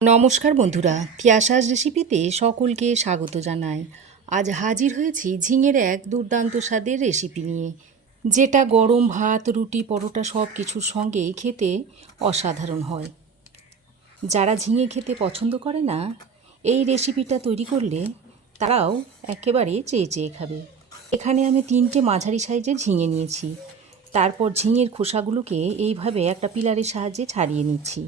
নমস্কার বন্ধুরা, তিয়াশাস রেসিপিতে সকলকে স্বাগত জানাই। আজ হাজির হয়েছি ঝিঙের এক দুর্দান্ত স্বাদের রেসিপি নিয়ে, যেটা গরম ভাত, রুটি, পরোটা সব কিছুর সঙ্গে খেতে অসাধারণ হয়। যারা ঝিঙে খেতে পছন্দ করে না, এই রেসিপিটা তৈরি করলে তারাও একেবারে চেয়ে চেয়ে খাবে। এখানে আমি 3টে মাঝারি সাইজের ঝিঙে নিয়েছি। তারপর ঝিঙের খোসাগুলোকে এইভাবে একটা পিলারের সাহায্যে ছাড়িয়ে নিচ্ছি।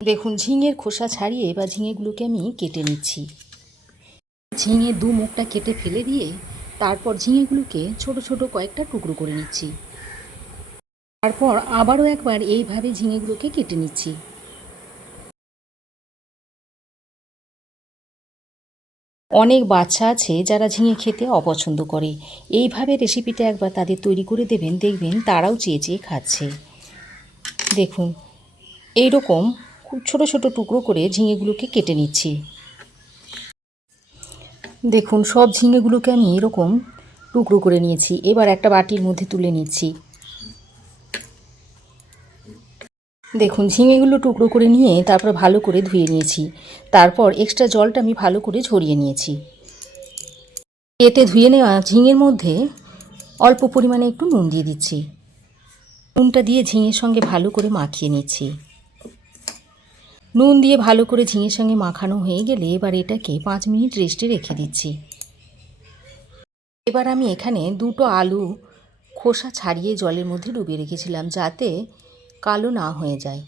দেখুন, ঝিঙের খোসা ছাড়িয়ে বা ঝিঙেগুলোকে আমি কেটে নিচ্ছি। ঝিঙে দু মুখটা কেটে ফেলে দিয়ে তারপর ঝিঙেগুলোকে ছোট ছোট কয়েকটা টুকরো করে নিচ্ছি। তারপর আবারও একবার এইভাবে ঝিঙেগুলোকে কেটে নিচ্ছি। অনেক বাচ্চা আছে যারা ঝিঙে খেতে অপছন্দ করে। এইভাবে রেসিপিটা একবার তাদের তৈরি করে দেবেন, দেখবেন তারাও চেয়ে চেয়ে খাচ্ছে। দেখুন, এইরকম খুব ছোট ছোট টুকরো করে ঝিঙেগুলোকে কেটে নিচ্ছি। দেখুন, সব ঝিঙেগুলোকে আমি এরকম টুকরো করে নিয়েছি। এবার একটা বাটির মধ্যে তুলে নিচ্ছি। দেখুন, ঝিঙেগুলো টুকরো করে নিয়ে তারপর ভালো করে ধুয়ে নিয়েছি। তারপর এক্সট্রা জলটা আমি ভালো করে ঝরিয়ে নিয়েছি। কেটে ধুয়ে নেওয়া ঝিঙের মধ্যে অল্প পরিমাণে একটু নুন দিয়ে দিচ্ছি। নুনটা দিয়ে ঝিঙের সঙ্গে ভালো করে মাখিয়ে নিচ্ছি। নুন দিয়ে ভালো করে ঝিঙের সঙ্গে মাখানো হয়ে গেলে এবার এটাকে 5 মিনিট রেস্টে রেখে দিচ্ছি। এবার আমি এখানে 2টো আলু খোসা ছাড়িয়ে জলের মধ্যে ডুবিয়ে রেখেছিলাম, যাতে কালো না হয়ে যায়।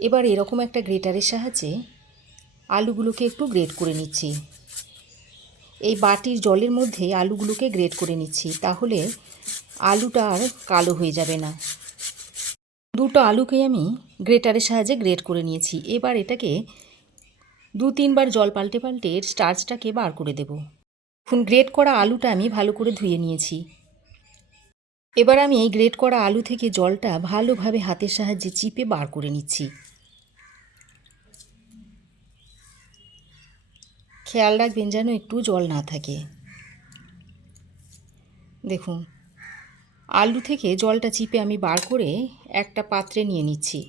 এবার এরকম একটা গ্রেটারের সাহায্যে আলুগুলোকে একটু গ্রেট করে নিচ্ছি। এই বাটির জলের মধ্যে আলুগুলোকে গ্রেট করে নিচ্ছি, তাহলে আলুটা আর কালো হয়ে যাবে না। 2টো আলুকে আমি গ্রেটারের সাহায্যে গ্রেট করে নিয়েছি। এবার এটাকে 2-3 বার জল পাল্টে পাল্টে এর স্টার্চটাকে বার করে দেব। এখন গ্রেট করা আলুটা আমি ভালো করে ধুয়ে নিয়েছি। এবার আমি এই গ্রেট করা আলু থেকে জলটা ভালোভাবে হাতের সাহায্যে চিপে বার করে নিচ্ছি। খেয়াল রাখবেন যেন একটু জল না থাকে। দেখুন, আলু থেকে জলটা চিপে আমি বার করে একটা পাত্রে নিয়ে নিচ্ছি।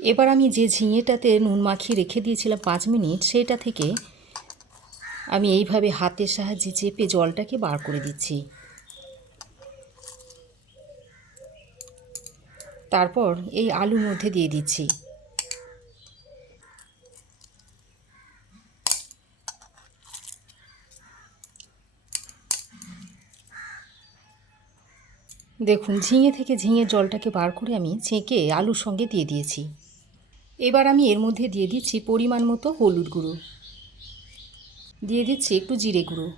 এবার আমি যে ঝিঙেটাতে নুন মাখিয়ে রেখে দিয়েছিলাম 5 মিনিট, সেটা থেকে আমি এইভাবে হাতের সাহায্যে চেপে জলটাকে বার করে দিচ্ছি। তারপর এই আলুর মধ্যে দিয়ে দিচ্ছি। দেখুন, ঝিঙে থেকে ঝিঙের জলটাকে বার করে আমি ছেঁকে আলুর সঙ্গে দিয়ে দিয়েছি। এবার আমি এর মধ্যে দিয়ে দিচ্ছি পরিমাণ মতো হলুদ গুঁড়ো, দিয়ে দিচ্ছি একটু জিরে গুঁড়ো,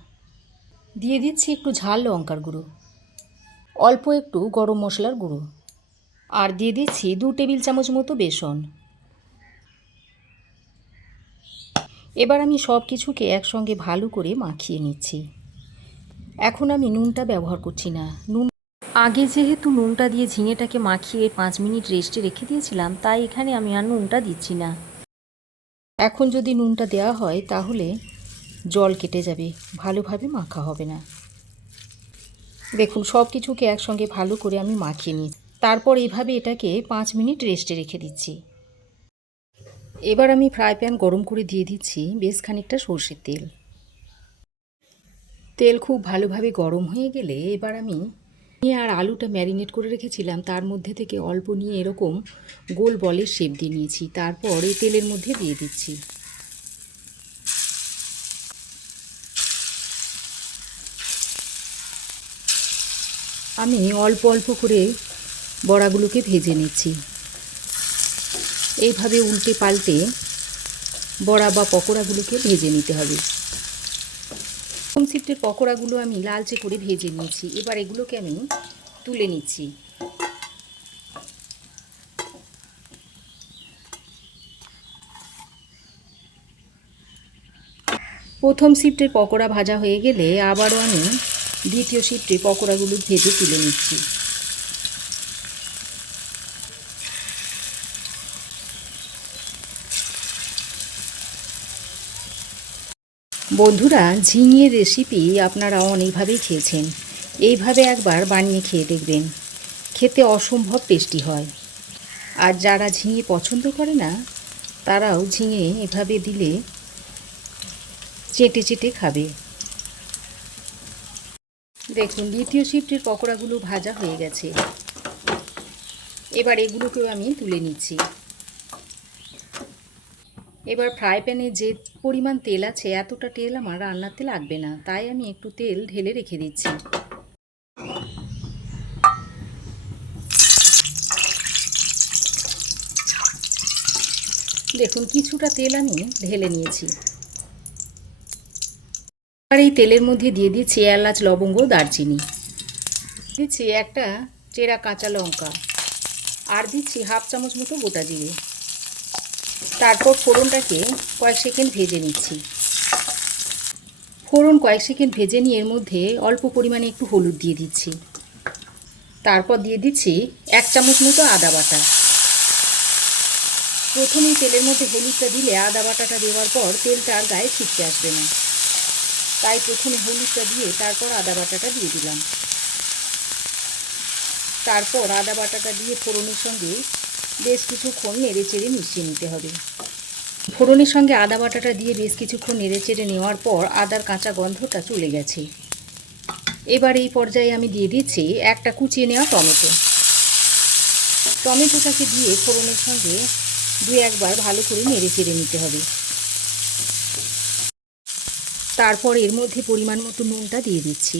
দিয়ে দিচ্ছি একটু ঝাল লঙ্কার গুঁড়ো, অল্প একটু গরম মশলার গুঁড়ো, আর দিয়ে দিচ্ছি 2 টেবিল চামচ মতো বেসন। এবার আমি সব কিছুকে একসঙ্গে ভালো করে মাখিয়ে নিচ্ছি। এখন আমি নুনটা ব্যবহার করছি না। আগে যেহেতু নুনটা দিয়ে ঝিঙেটাকে মাখিয়ে 5 মিনিট রেস্টে রেখে দিয়েছিলাম, তাই এখানে আমি আর নুনটা দিচ্ছি না। এখন যদি নুনটা দেওয়া হয় তাহলে জল কেটে যাবে, ভালোভাবে মাখা হবে না। দেখুন, সব কিছুকে একসঙ্গে ভালো করে আমি মাখিয়ে নিই। তারপর এইভাবে এটাকে 5 মিনিট রেস্টে রেখে দিচ্ছি। এবার আমি ফ্রাই প্যান গরম করে দিয়ে দিচ্ছি বেশ খানিকটা সরষের তেল। তেল খুব ভালোভাবে গরম হয়ে গেলে এবার আমি আর আলুটা ম্যারিনেট করে রেখেছিলাম তার মধ্যে থেকে অল্প নিয়ে এরকম গোল বলের শেপ দিয়ে নিয়েছি। তারপর এই তেলের মধ্যে দিয়ে দিচ্ছি। আমি অল্প অল্প করে বড়াগুলোকে ভেজে নিচ্ছি। এইভাবে উল্টে পাল্টে বড়া বা পকোড়াগুলোকে ভেজে নিতে হবে। কম সিফটের পকোড়াগুলো আমি লালচে করে ভেজে নিয়েছি। এবার এগুলোকে আমি তুলে নিচ্ছি। প্রথম শিফটের পকোড়া ভাজা হয়ে গেলে আবারও আমি দ্বিতীয় শিফটে পকোড়াগুলো ভেজে তুলে নিচ্ছি। বন্ধুরা, ঝিঙের রেসিপি আপনারা অনেকভাবেই খেয়েছেন। এইভাবে একবার বানিয়ে খেয়ে দেখবেন, খেতে অসম্ভব টেস্টি হয়। আর যারা ঝিঙে পছন্দ করে না তারাও ঝিঙে এভাবে দিলে চেটে চেটে খাবে। দেখুন, দ্বিতীয় শিফটের পকোড়াগুলো ভাজা হয়ে গেছে। এবার এগুলোকেও আমি তুলে নিচ্ছি। এবার ফ্রাই প্যানে যে পরিমাণ তেল আছে, এতটা তেল আমার রান্নাতে লাগবে না, তাই আমি একটু তেল ঢেলে রেখে দিচ্ছি। দেখুন, কিছুটা তেল আমি ঢেলে নিয়েছি। আর এই তেলের মধ্যে দিয়ে দিচ্ছি এলাচ, লবঙ্গ, দারচিনি, দিচ্ছি একটা চেরা কাঁচা লঙ্কা, আর দিচ্ছি হাফ চামচ মতো গোটা জিরে। তারপর ফোড়নটাকে কয়েক সেকেন্ড ভেজে নিচ্ছি। ফোড়ন কয়েক সেকেন্ড ভেজে নিয়ে এর মধ্যে অল্প পরিমাণে একটু হলুদ দিয়ে দিচ্ছি। তারপর দিয়ে দিচ্ছি 1 চামচ মতো আদা বাটা। প্রথমেই তেলের মধ্যে হলুদটা দিলে আদা বাটাটা দেওয়ার পর তেলটা আর গায়ে ছিটকে আসবে না, তাই প্রথমে হলুদটা দিয়ে তারপর আদা বাটাটা দিয়ে দিলাম। তারপর আদা বাটাটা দিয়ে ফোড়নের সঙ্গে বেশ কিছুক্ষণ নেড়ে চেড়ে মিশিয়ে নিতে হবে। ফোড়নের সঙ্গে আদা বাটাটা দিয়ে বেশ কিছুক্ষণ নেড়ে চেড়ে নেওয়ার পর আদার কাঁচা গন্ধটা চলে গেছে। এবার এই পর্যায়ে আমি দিয়ে দিচ্ছি একটা কুচিয়ে নেওয়া টমেটো। টমেটোটাকে দিয়ে ফোড়নের সঙ্গে 2-1 বার ভালো করে নেড়ে চেড়ে নিতে হবে। তারপর এর মধ্যে পরিমাণ মতো নুনটা দিয়ে দিচ্ছি।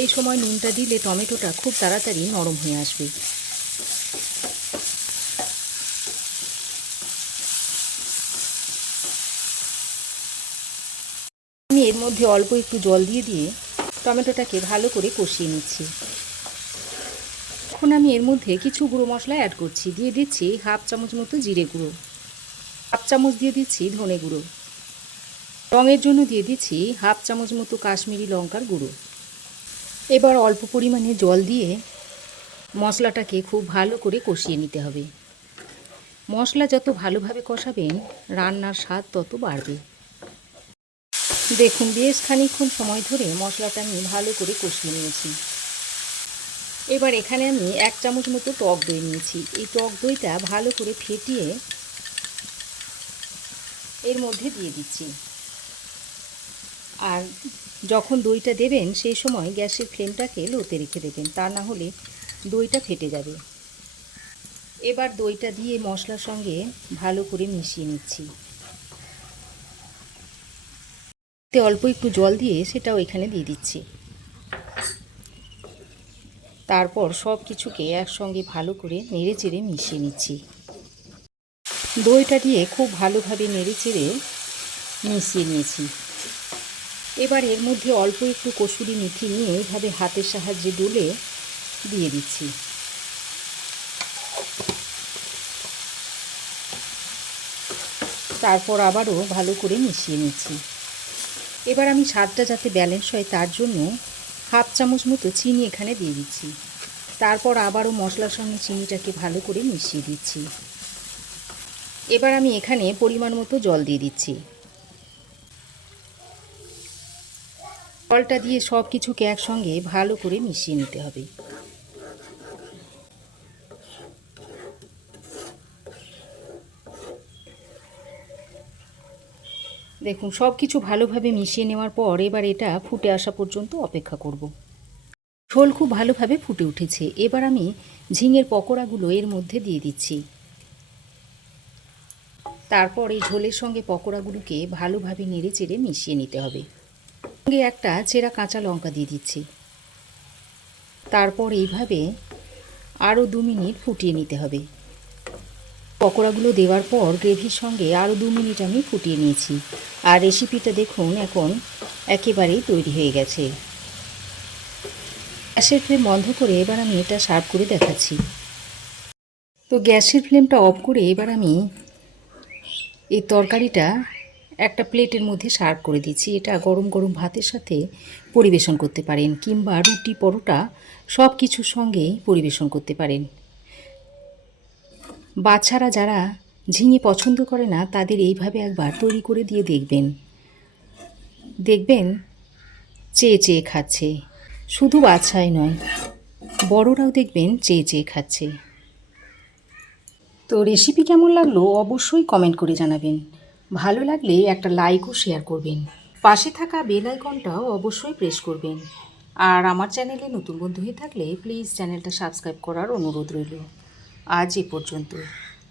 এই সময় নুনটা দিলে টমেটোটা খুব তাড়াতাড়ি নরম হয়ে আসবে। আমি এর মধ্যে অল্প একটু জল দিয়ে টমেটোটাকে ভালো করে কষিয়ে নিচ্ছি। এখন আমি এর মধ্যে কিছু গুঁড়ো মশলা অ্যাড করছি। দিয়ে দিচ্ছি হাফ চামচ মতো জিরে গুঁড়ো, হাফ চামচ দিয়ে দিচ্ছি ধনে গুঁড়ো, রঙের জন্য দিয়ে দিচ্ছি হাফ চামচ মতো কাশ্মীরি লঙ্কার গুঁড়ো। এবার অল্প পরিমাণে জল দিয়ে মশলাটাকে খুব ভালো করে কষিয়ে নিতে হবে। মশলা যত ভালোভাবে কষাবেন রান্নার স্বাদ তত বাড়বে। দেখুন, বেশ খানিকক্ষণ সময় ধরে মশলাটা আমি ভালো করে কষিয়ে নিয়েছি। এবার এখানে আমি 1 চামচ মতো টক দই নিয়েছি। এই টক দইটা ভালো করে ফেটিয়ে এর মধ্যে দিয়ে দিচ্ছি। আর যখন দইটা দেবেন সেই সময় গ্যাসের ফ্লেমটাকে লোতে রেখে দেবেন, তা না হলে দইটা ফেটে যাবে। এবার দইটা দিয়ে মশলার সঙ্গে ভালো করে মিশিয়ে নিচ্ছি। অল্প একটু জল দিয়ে সেটাও এখানে দিয়ে দিচ্ছি। তারপর সব কিছুকে একসঙ্গে ভালো করে নেড়ে চেড়ে মিশিয়ে নিচ্ছি। দইটা দিয়ে খুব ভালোভাবে নেড়ে চেড়ে মিশিয়ে নিয়েছি। এবার এর মধ্যে অল্প একটু কসুরি মেথি নিয়ে এইভাবে হাতের সাহায্যে ডলে দিয়ে দিচ্ছি। তারপর আবারও ভালো করে মিশিয়ে নিচ্ছি। এবার আমি স্বাদটা যাতে ব্যালেন্স হয় তার জন্য হাফ চামচ মতো চিনি এখানে দিয়ে দিচ্ছি। তারপর আবারও মশলার সঙ্গে চিনিটাকে ভালো করে মিশিয়ে দিচ্ছি। এবার আমি এখানে পরিমাণ মতো জল দিয়ে দিচ্ছি। জলটা দিয়ে সব কিছুকে একসঙ্গে ভালো করে মিশিয়ে নিতে হবে। দেখুন, সব কিছু ভালোভাবে মিশিয়ে নেওয়ার পর এবার এটা ফুটে আসা পর্যন্ত অপেক্ষা করব। ঝোল খুব ভালোভাবে ফুটে উঠেছে। এবার আমি ঝিঙের পকোড়াগুলো এর মধ্যে দিয়ে দিচ্ছি। তারপর এই ঝোলের সঙ্গে পকোড়াগুলোকে ভালোভাবে নেড়ে চেড়ে মিশিয়ে নিতে হবে। সঙ্গে একটা চেরা কাঁচা লঙ্কা দিয়ে দিচ্ছি। তারপর এইভাবে আরও 2 মিনিট ফুটিয়ে নিতে হবে। পকোড়াগুলো দেওয়ার পর গ্রেভির সঙ্গে আরও 2 মিনিট আমি ফুটিয়ে নিয়েছি। আর রেসিপিটা দেখুন এখন একেবারেই তৈরি হয়ে গেছে। গ্যাসের ফ্লেম বন্ধ করে এবার আমি এটা সার্ভ করে দেখাচ্ছি। তো গ্যাসের ফ্লেমটা অফ করে এবার আমি এই তরকারিটা একটা প্লেটের মধ্যে সার্ভ করে দিচ্ছি। এটা গরম গরম ভাতের সাথে পরিবেশন করতে পারেন, কিংবা রুটি, পরোটা সব কিছুর সঙ্গেই পরিবেশন করতে পারেন। বাচ্চারা যারা ঝিঙে পছন্দ করে না তাদের এইভাবে একবার তৈরি করে দিয়ে দেখবেন, দেখবেন চেয়ে চেয়ে খাচ্ছে। শুধু বাচ্চাই নয়, বড়রাও দেখবেন চেয়ে চেয়ে খাচ্ছে। তো রেসিপি কেমন লাগলো অবশ্যই কমেন্ট করে জানাবেন। ভালো লাগলে একটা লাইক ও শেয়ার করবেন। পাশে থাকা বেল আইকনটাও অবশ্যই প্রেস করবেন। আর আমার চ্যানেলে নতুন বন্ধু হয়ে থাকলে প্লিজ চ্যানেলটা সাবস্ক্রাইব করার অনুরোধ রইল। আজ এ পর্যন্ত।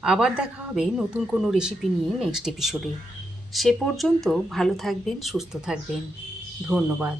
আবার দেখা হবে নতুন কোনো রেসিপি নিয়ে নেক্সট এপিসোডে। সে পর্যন্ত ভালো থাকবেন, সুস্থ থাকবেন। ধন্যবাদ।